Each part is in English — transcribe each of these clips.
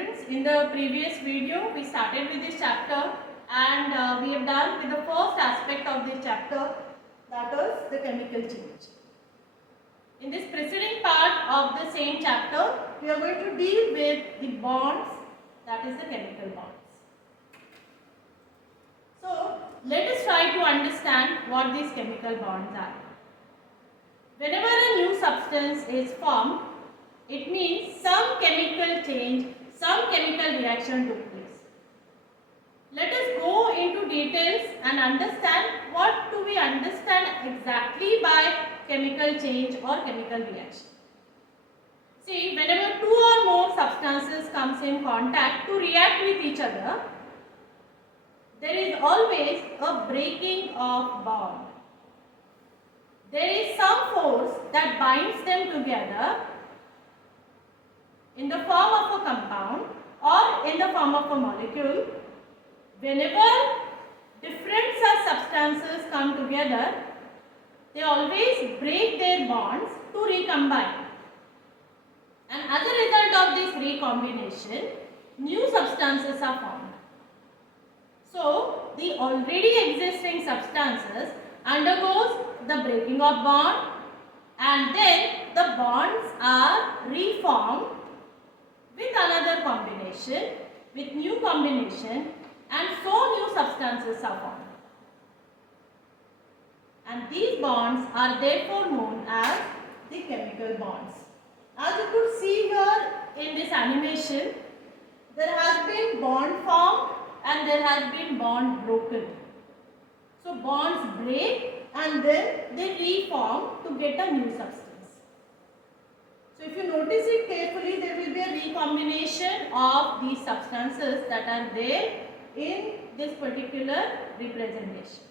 Students, in the previous video we started with this chapter and we have done with the first aspect of this chapter, that is the chemical change. In this preceding part of the same chapter, we are going to deal with the bonds, that is the chemical bonds. So, let us try to understand what these chemical bonds are. Whenever a new substance is formed, it means some chemical change, some chemical reaction took place. Let us go into details and understand what do we understand exactly by chemical change or chemical reaction. See, whenever two or more substances comes in contact to react with each other, there is always a breaking of bond. There is some force that binds them together in the form of a compound or in the form of a molecule. Whenever different such substances come together, they always break their bonds to recombine. And as a result of this recombination, new substances are formed. So, the already existing substances undergoes the breaking of bond and then the bonds are reformed with another combination, with new combination, and so new substances are formed. And these bonds are therefore known as the chemical bonds. As you could see here in this animation, there has been bond formed and there has been bond broken. So bonds break and then they reform to get a new substance. So if you notice it carefully, there will be a recombination of these substances that are there in this particular representation.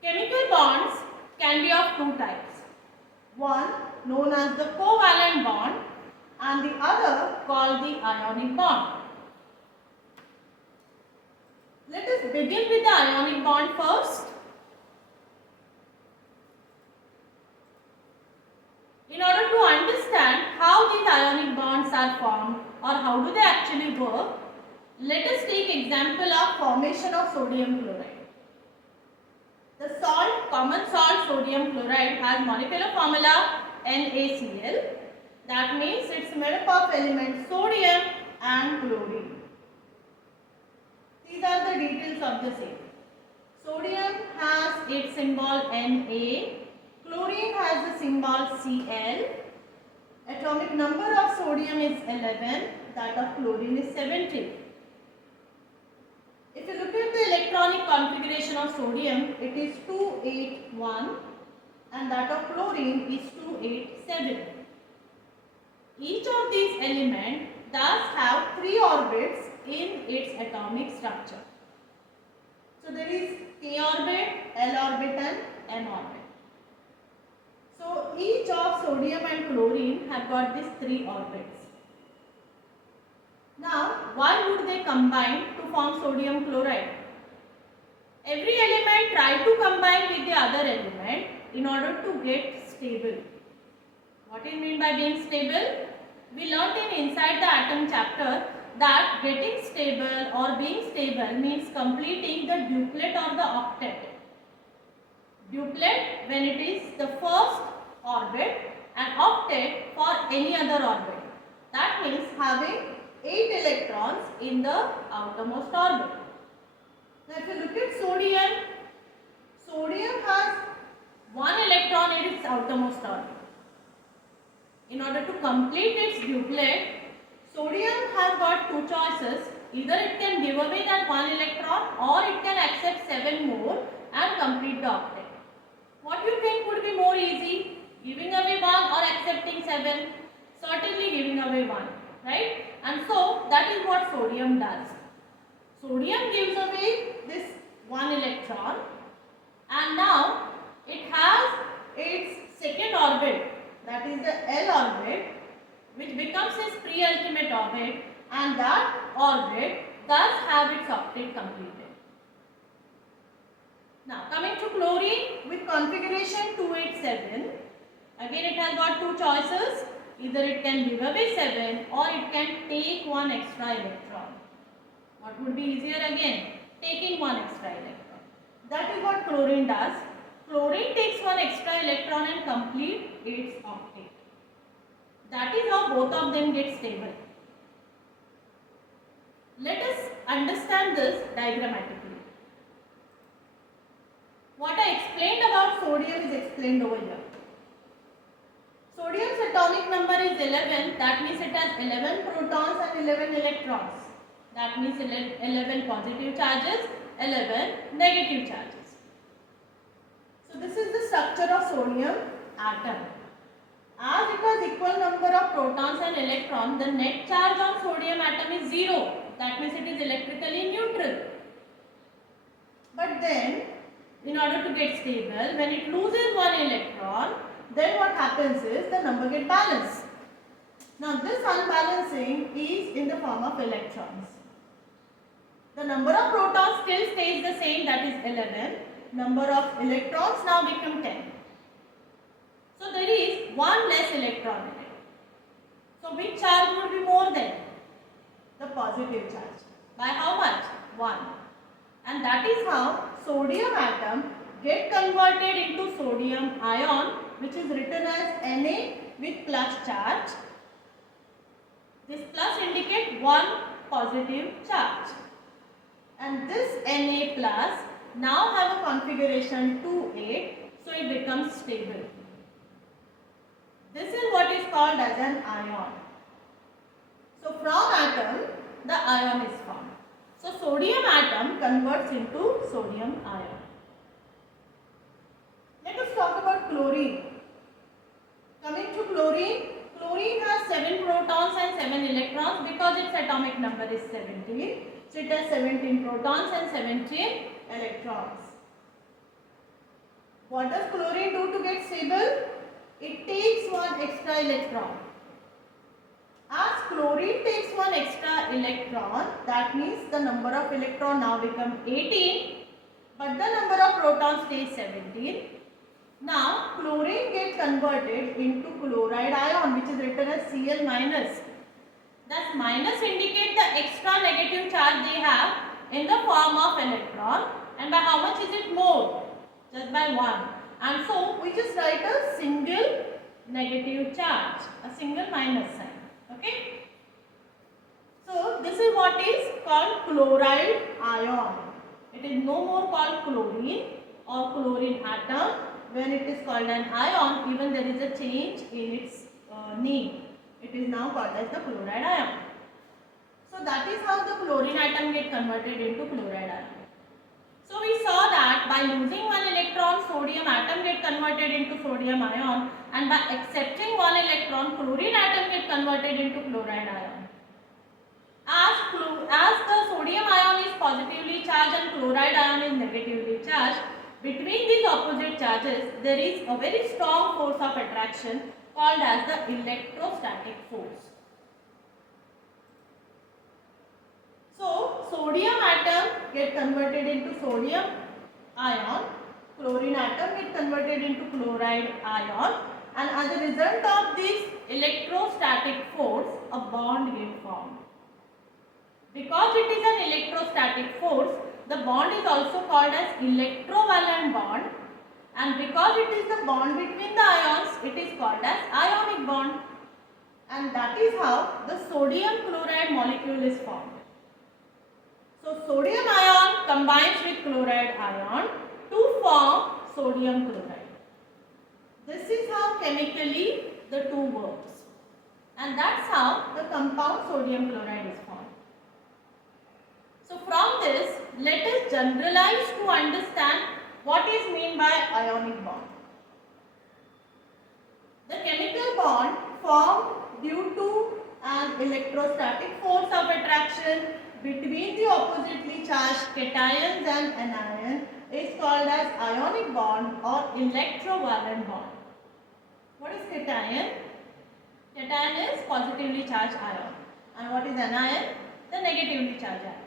Chemical bonds can be of two types. One known as the covalent bond and the other called the ionic bond. Let us begin with the ionic bond first. In order to understand how these ionic bonds are formed or how do they actually work, let us take example of formation of sodium chloride. The salt, common salt sodium chloride has molecular formula NaCl. That means it is made up of elements sodium and chlorine. These are the details of the same. Sodium has its symbol Na. Chlorine has the symbol Cl. Atomic number of sodium is 11, that of chlorine is 70. If you look at the electronic configuration of sodium, it is 281 and that of chlorine is 287. Each of these elements does have 3 orbits in its atomic structure. So there is k orbit, l orbit and m orbit. So each of sodium and chlorine have got these 3 orbits. Now, why would they combine to form sodium chloride? Every element try to combine with the other element in order to get stable. What is meant by being stable? We learnt in Inside the Atom chapter that getting stable or being stable means completing the duplet or the octet. Duplet when it is the first orbit and octet for any other orbit. That means having 8 electrons in the outermost orbit. Now if you look at sodium, sodium has 1 electron in its outermost orbit. In order to complete its duplet, sodium has got 2 choices. Either it can give away that 1 electron or it can accept 7 more and complete the octet. What do you think would be more easy? Giving away 1 or accepting 7? Certainly giving away 1, right? And so that is what sodium does. Sodium gives away this 1 electron and now it has its second orbit, that is the L orbit, which becomes its pre-ultimate orbit, and that orbit does have its octet completed. Now coming to chlorine with configuration 287, again it has got 2 choices. either it can give away 7 or it can take one extra electron. What would be easier again? Taking one extra electron. That is what chlorine does. Chlorine takes one extra electron and complete its octet. That is how both of them get stable. Let us understand this diagrammatically. What I explained about sodium is explained over here. Sodium's atomic number is 11. That means it has 11 protons and 11 electrons. That means 11 positive charges, 11 negative charges. So this is the structure of sodium atom. As it has equal number of protons and electrons, the net charge on sodium atom is 0. That means it is electrically neutral. But then, in order to get stable, when it loses one electron, then what happens is the number gets balanced. Now this unbalancing is in the form of electrons. The number of protons still stays the same, that is 11. Number of electrons now become 10. So there is one less electron in it. So which charge would be more than? The positive charge. By how much? 1. And that is how sodium atom get converted into sodium ion, which is written as Na with plus charge. This plus indicates one positive charge. And this Na plus now have a configuration 2,8, so it becomes stable. This is what is called as an ion. So from atom, the ion is formed. So sodium atom converts into sodium ion. Let us talk about chlorine. Coming to chlorine, chlorine has 7 protons and 7 electrons because its atomic number is 17. So it has 17 protons and 17 electrons. What does chlorine do to get stable? It takes one extra electron. As chlorine takes one extra electron, that means the number of electrons now become 18, but the number of protons stays 17. Now chlorine gets converted into chloride ion, which is written as Cl minus. Thus minus indicate the extra negative charge they have in the form of electron, and by how much is it more? Just by 1. And so we just write a single negative charge, a single minus sign. Okay. So this is what is called chloride ion. It is no more called chlorine or chlorine atom. When it is called an ion, even there is a change in its name. It is now called as the chloride ion. So that is how the chlorine atom get converted into chloride ion. So we saw that by losing one electron, sodium atom get converted into sodium ion, and by accepting one electron, chlorine atom get converted into chloride ion. As the sodium ion is positively charged and chloride ion is negatively charged, between these opposite charges there is a very strong force of attraction called as the electrostatic force. So sodium atom get converted into sodium ion, chlorine atom get converted into chloride ion, and as a result of this electrostatic force, a bond get formed. Because it is an electrostatic force, the bond is also called as electrovalent bond, and because it is the bond between the ions, it is called as ionic bond, and that is how the sodium chloride molecule is formed. So sodium ion combines with chloride ion to form sodium chloride. This is how chemically the two works, and that's how the compound sodium chloride is formed. So from this, let us generalize to understand what is meant by ionic bond. The chemical bond formed due to an electrostatic force of attraction between the oppositely charged cations and anion is called as ionic bond or electrovalent bond. What is cation? Cation is positively charged ion. And what is anion? The negatively charged ion.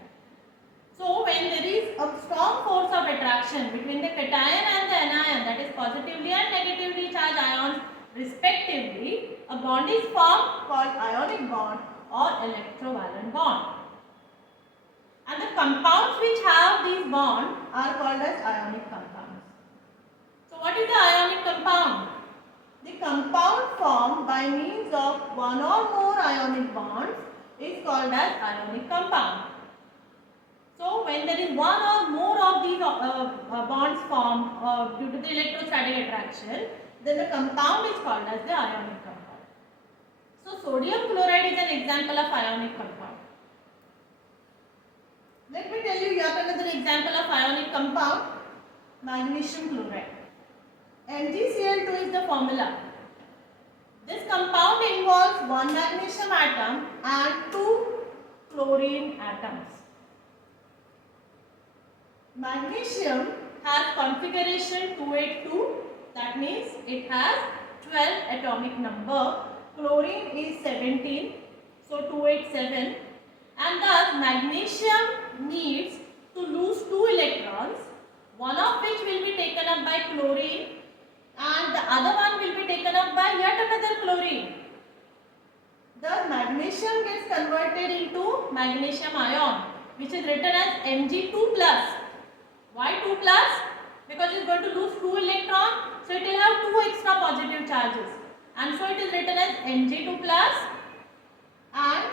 So when there is a strong force of attraction between the cation and the anion, that is positively and negatively charged ions respectively, a a bond is formed called ionic bond or electrovalent bond. And the compounds which have these bonds are called as ionic compounds. So what is the ionic compound? The compound formed by means of one or more ionic bonds is called as ionic compound. So when there is one or more of these bonds formed due to the electrostatic attraction, then the compound is called as the ionic compound. So sodium chloride is an example of ionic compound. Let me tell you yet another example of ionic compound, magnesium chloride. MgCl2 is the formula. This compound involves one magnesium atom and two chlorine atoms. Magnesium has configuration 282, that means it has 12 atomic number. Chlorine is 17, so 287, and thus magnesium needs to lose 2 electrons, one of which will be taken up by chlorine and the other one will be taken up by yet another chlorine. Thus magnesium gets converted into magnesium ion, which is written as Mg2 plus. Why 2 plus? Because it is going to lose 2 electrons, so it will have 2 extra positive charges, and so it is written as Mg2 plus, and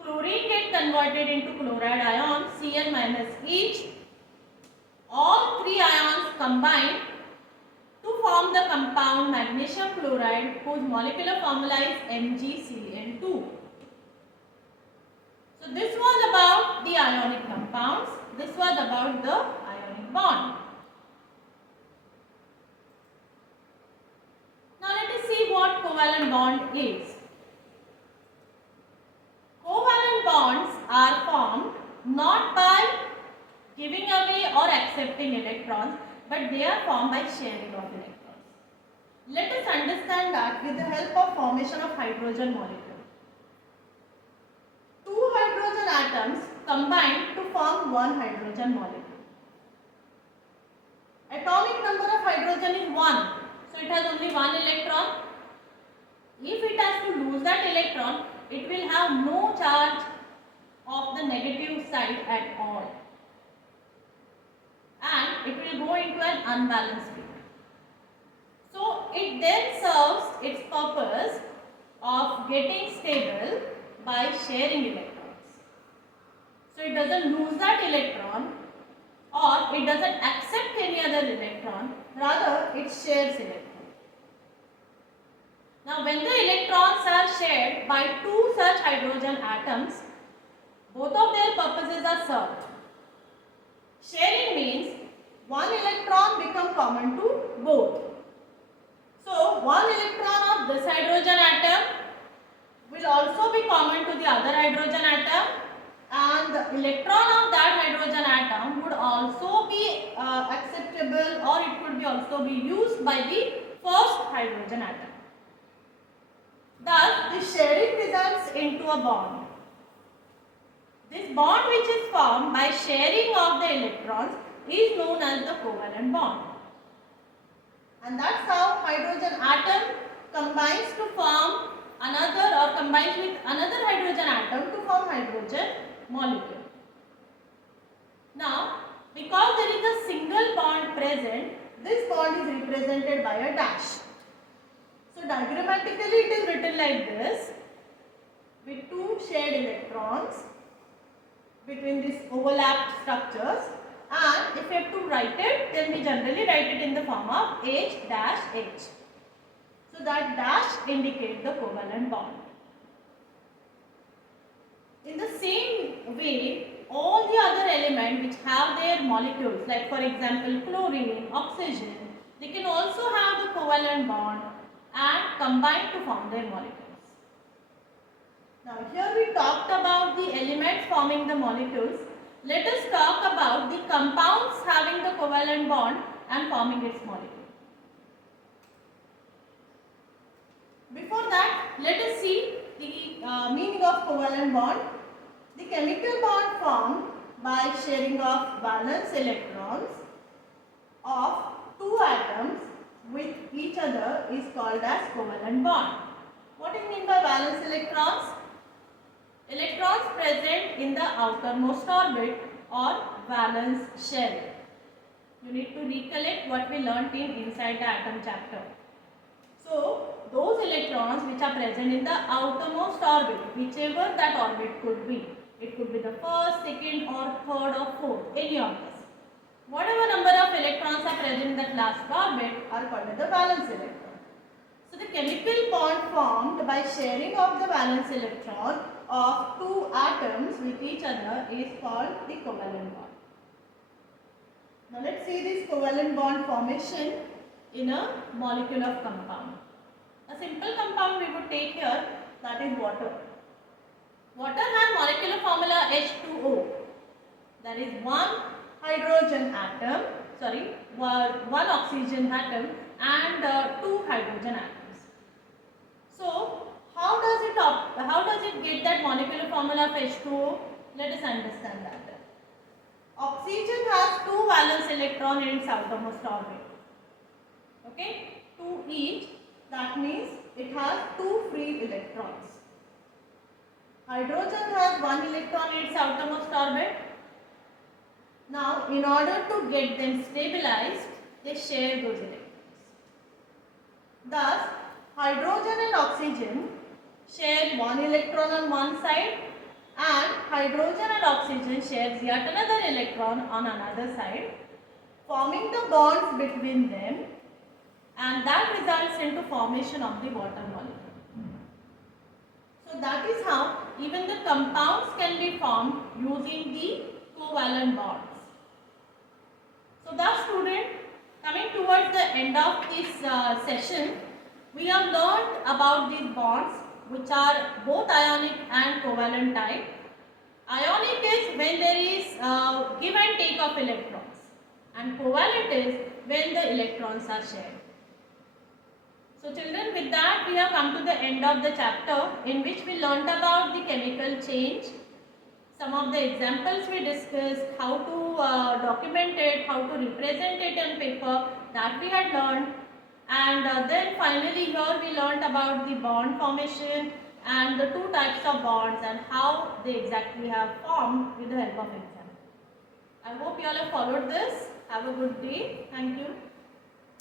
chlorine gets converted into chloride ion, Cl minus each. All 3 ions combine to form the compound magnesium chloride, whose molecular formula is MgCl2. So this was about the ionic compounds. This was about the ionic bond. Now let us see what covalent bond is. Covalent bonds are formed not by giving away or accepting electrons, but they are formed by sharing of electrons. Let us understand that with the help of formation of hydrogen molecule. 2 hydrogen atoms combine to form 1 hydrogen molecule. Atomic number of hydrogen is 1, so it has only 1 electron. If it has to lose that electron, it will have no charge of the negative side at all, and it will go into an unbalanced state. So it then serves its purpose of getting stable by sharing electrons. So it doesn't lose that electron or it doesn't accept any other electron, rather it shares electrons. Now when the electrons are shared by 2 such hydrogen atoms, both of their purposes are served. Sharing means one electron become common to both. So one electron of this hydrogen atom will also be common to the other hydrogen atom, and the electron of that hydrogen atom would also be acceptable, or it could be also be used by the first hydrogen atom. Thus the sharing results into a bond. This bond which is formed by sharing of the electrons is known as the covalent bond. And that's how hydrogen atom combines to form another, or combines with another hydrogen atom to form hydrogen molecule. Now, because there is a single bond present, this bond is represented by a dash. So diagrammatically it is written like this, with 2 shared electrons between these overlapped structures, and if we have to write it, then we generally write it in the form of H dash H. So that dash indicates the covalent bond. In the same way, all the other elements which have their molecules, like for example chlorine, oxygen, they can also have the covalent bond and combine to form their molecules. Now here we talked about the elements forming the molecules. Let us talk about the compounds having the covalent bond and forming its molecule. Before that, let us see the meaning of covalent bond. The chemical bond formed by sharing of valence electrons of 2 atoms with each other is called as covalent bond. What What is mean by valence electrons? Electrons present in the outermost orbit or valence shell. You need to recollect what we learnt in inside the atom chapter. So those electrons which are present in the outermost orbit, whichever that orbit could be, it could be the first, second or third or fourth, any of this. Whatever number of electrons are present in that last orbit are called as the valence electron. So the chemical bond formed by sharing of the valence electron of two atoms with each other is called the covalent bond. Now let's see this covalent bond formation in a molecule of compound. A simple compound we would take here, that is water. Water has molecular formula H2O. There is one hydrogen atom, one oxygen atom and two hydrogen atoms. So how does it get that molecular formula of H2O? Let us understand that. Oxygen has two valence electron in its outermost orbit. Okay, two each. That means it has two free electrons. Hydrogen has one electron in its outermost orbit. Now, in order to get them stabilized, they share those electrons. Thus, hydrogen and oxygen share one electron on one side, and hydrogen and oxygen shares yet another electron on another side, forming the bonds between them, and that results into formation of the water molecule. So that is how even the compounds can be formed using the covalent bonds. So thus student, coming towards the end of this session, we have learned about these bonds which are both ionic and covalent type. Ionic is when there is give and take of electrons, and covalent is when the electrons are shared. So children, with that we have come to the end of the chapter in which we learnt about the chemical change. Some of the examples we discussed, how to document it, how to represent it on paper, that we had learned. And then finally here we learnt about the bond formation and the two types of bonds and how they exactly have formed with the help of example. I hope you all have followed this. Have a good day. Thank you.